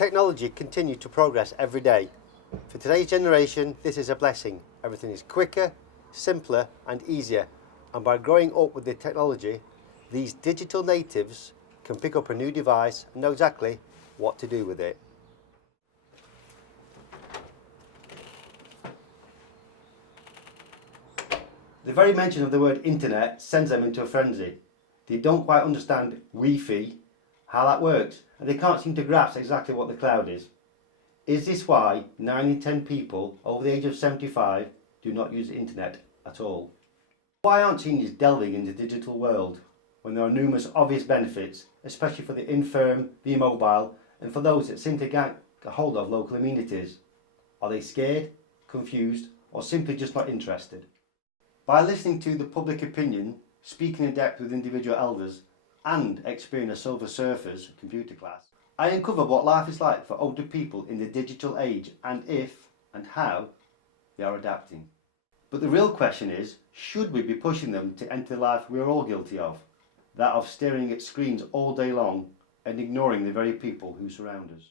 Technology continues to progress every day. For today's generation, this is a blessing. Everything is quicker, simpler and easier. And by growing up with the technology, these digital natives can pick up a new device and know exactly what to do with it. The very mention of the word internet sends them into a frenzy. They don't quite understand Wi-Fi, how that works, and they can't seem to grasp exactly what the cloud is. Is this why 9 in 10 people over the age of 75 do not use the internet at all? Why aren't seniors delving into the digital world when there are numerous obvious benefits, especially for the infirm, the immobile, and for those that simply can't get hold of local amenities? Are they scared, confused, or simply just not interested? By listening to the public opinion, speaking in depth with individual elders, and experiencing a Silver Surfers computer class, I uncover what life is like for older people in the digital age and if and how they are adapting. But the real question is, should we be pushing them to enter the life we are all guilty of? That of staring at screens all day long and ignoring the very people who surround us.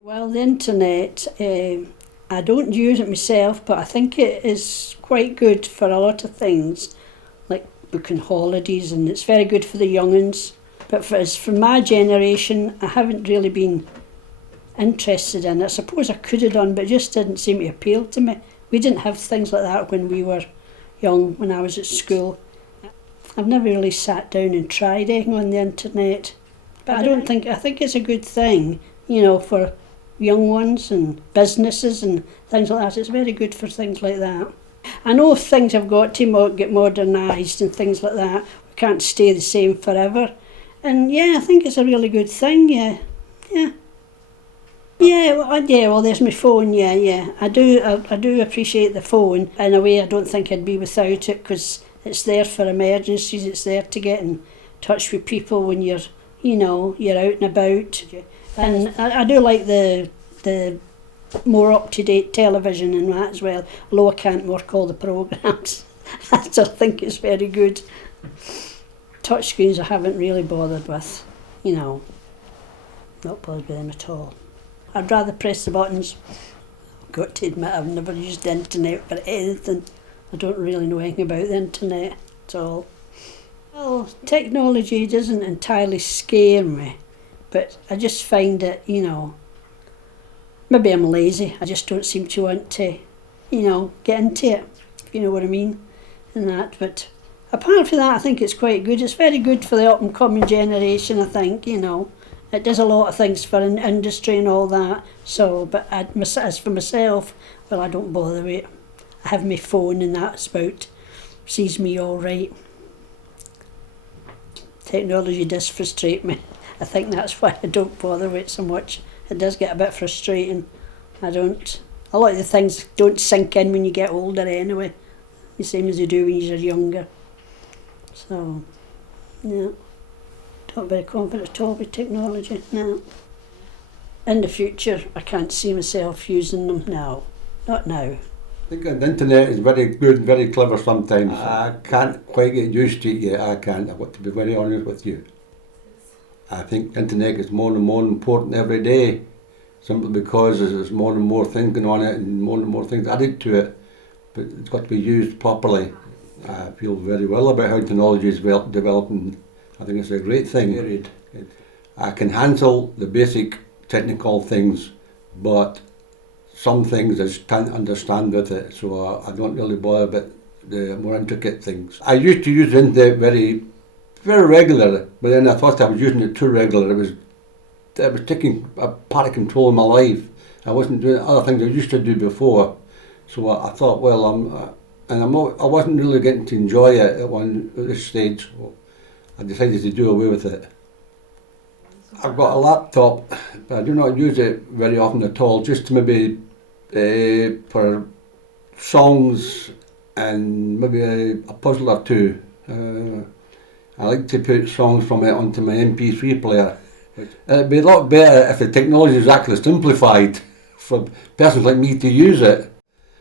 Well, the internet, I don't use it myself, but I think it is quite good for a lot of things, like booking holidays, and it's very good for the young'uns. But for my generation, I haven't really been interested in it. I suppose I could have done, but it just didn't seem to appeal to me. We didn't have things like that when we were young, when I was at school. I've never really sat down and tried anything on the internet. But I think it's a good thing, you know, for young ones and businesses and things like that. It's very good for things like that. I know things have got to get modernised and things like that. We can't stay the same forever. And yeah, I think it's a really good thing, yeah. Well, there's my phone, yeah. I do appreciate the phone. In a way, I don't think I'd be without it, because it's there for emergencies. It's there to get in touch with people when you're out and about. And I do like the more up-to-date television and that as well, although I can't work all the programmes. I still think it's very good. Touchscreens I haven't really bothered with, not bothered with them at all. I'd rather press the buttons. I've got to admit, I've never used the internet for anything. I don't really know anything about the internet at all. Well, technology doesn't entirely scare me, but I just find it, maybe I'm lazy. I just don't seem to want to, get into it, if you know what I mean, and that. But apart from that, I think it's quite good. It's very good for the up-and-coming generation, I think, It does a lot of things for industry and all that. So, but as for myself, well, I don't bother with it. I have my phone and that's about, sees me all right. Technology does frustrate me. I think that's why I don't bother with it so much. It does get a bit frustrating. A lot of the things don't sink in when you get older anyway, the same as they do when you're younger. So, yeah. Not very confident at all with technology, no. In the future, I can't see myself using them now. Not now. I think the internet is very good, very clever sometimes. I can't quite get used to it yet, I can't. I've got to be very honest with you. I think the internet is more and more important every day, simply because there's more and more things going on it and more things added to it. But it's got to be used properly. I feel very well about how technology is developing. I think it's a great thing. I can handle the basic technical things, but some things I just can't understand with it, so I don't really bother about the more intricate things. I used to use the internet very, very regular, but then I thought I was using it too regular. It was taking a part of control of my life. I wasn't doing other things I used to do before, so I thought, well, I wasn't really getting to enjoy it at this stage. So I decided to do away with it. I've got a laptop, but I do not use it very often at all, just maybe for songs and maybe a puzzle or two. I like to put songs from it onto my MP3 player. It'd be a lot better if the technology was actually simplified for persons like me to use it.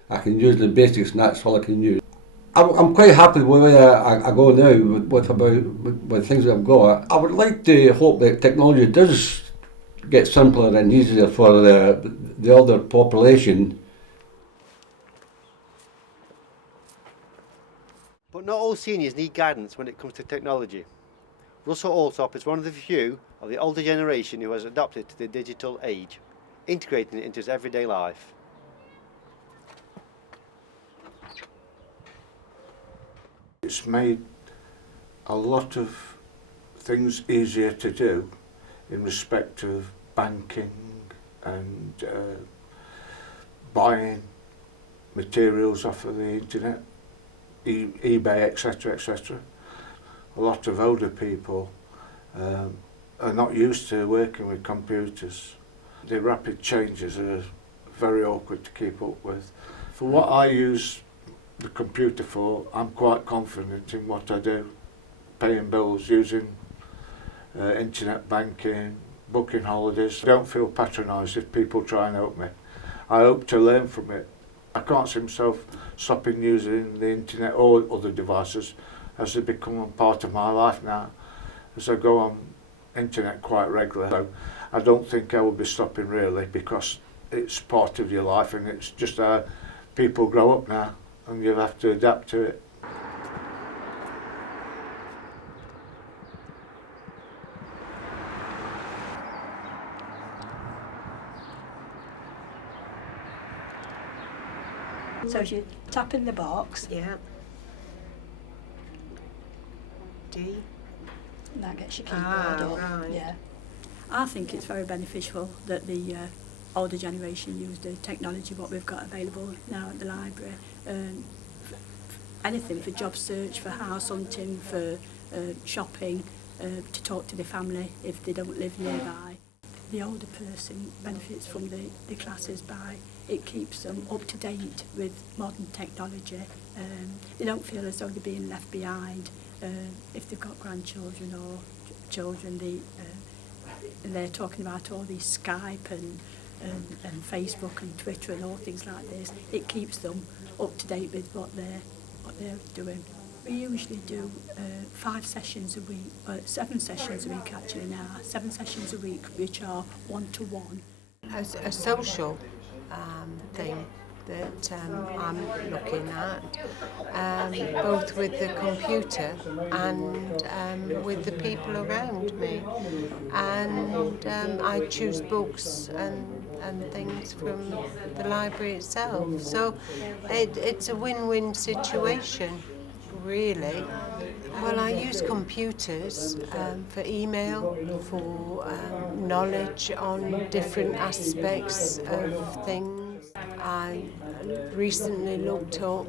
I can use the basics and that's all I can use. I'm quite happy with where I go now with things that I've got. I would like to hope that technology does get simpler and easier for the older population. But not all seniors need guidance when it comes to technology. Russell Allsop is one of the few of the older generation who has adopted to the digital age, integrating it into his everyday life. It's made a lot of things easier to do in respect of banking and buying materials off of the internet, eBay, etc., etc. A lot of older people are not used to working with computers. The rapid changes are very awkward to keep up with. For what I use the computer for, I'm quite confident in what I do. Paying bills, using internet banking, booking holidays. I don't feel patronised if people try and help me. I hope to learn from it. I can't see myself stopping using the internet or other devices as they become a part of my life now. As I go on internet quite regularly, so I don't think I will be stopping really, because it's part of your life and it's just how people grow up now and you have to adapt to it. So as you tap in the box, Yeah. D. and that gets your keyboard Ah, up. right. Yeah. I think it's very beneficial that the older generation use the technology what we've got available now at the library. Anything for job search, for house hunting, for shopping, to talk to the family if they don't live nearby. The older person benefits from the classes by it keeps them up to date with modern technology. They don't feel as though they're being left behind. If they've got grandchildren or children, they're talking about all these Skype and Facebook and Twitter and all things like this. It keeps them up to date with what they're doing. We usually do 5 sessions a week, 7 sessions a week actually now, 7 sessions a week which are one-to-one. As a social thing that I'm looking at, both with the computer and with the people around me. And I choose books and things from the library itself. So it's a win-win situation, really. Well, I use computers for email, for knowledge on different aspects of things. I recently looked up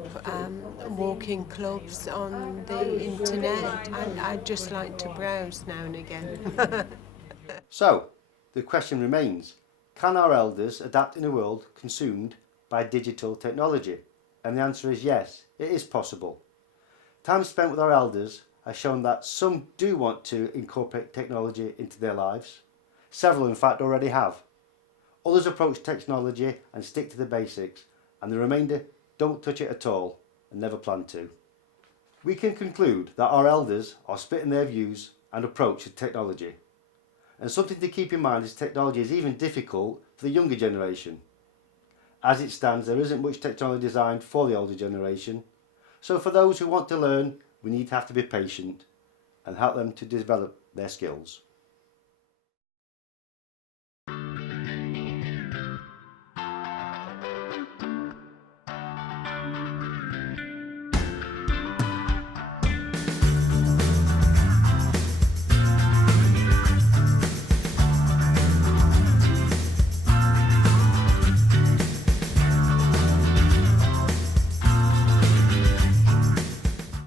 walking clubs on the internet, and I just like to browse now and again. So, the question remains, can our elders adapt in a world consumed by digital technology? And the answer is yes, it is possible. Time spent with our elders has shown that some do want to incorporate technology into their lives. Several in fact already have. Others approach technology and stick to the basics, and the remainder don't touch it at all and never plan to. We can conclude that our elders are splitting their views and approach to technology. And something to keep in mind is technology is even difficult for the younger generation. As it stands, there isn't much technology designed for the older generation. So for those who want to learn, we need to have to be patient and help them to develop their skills.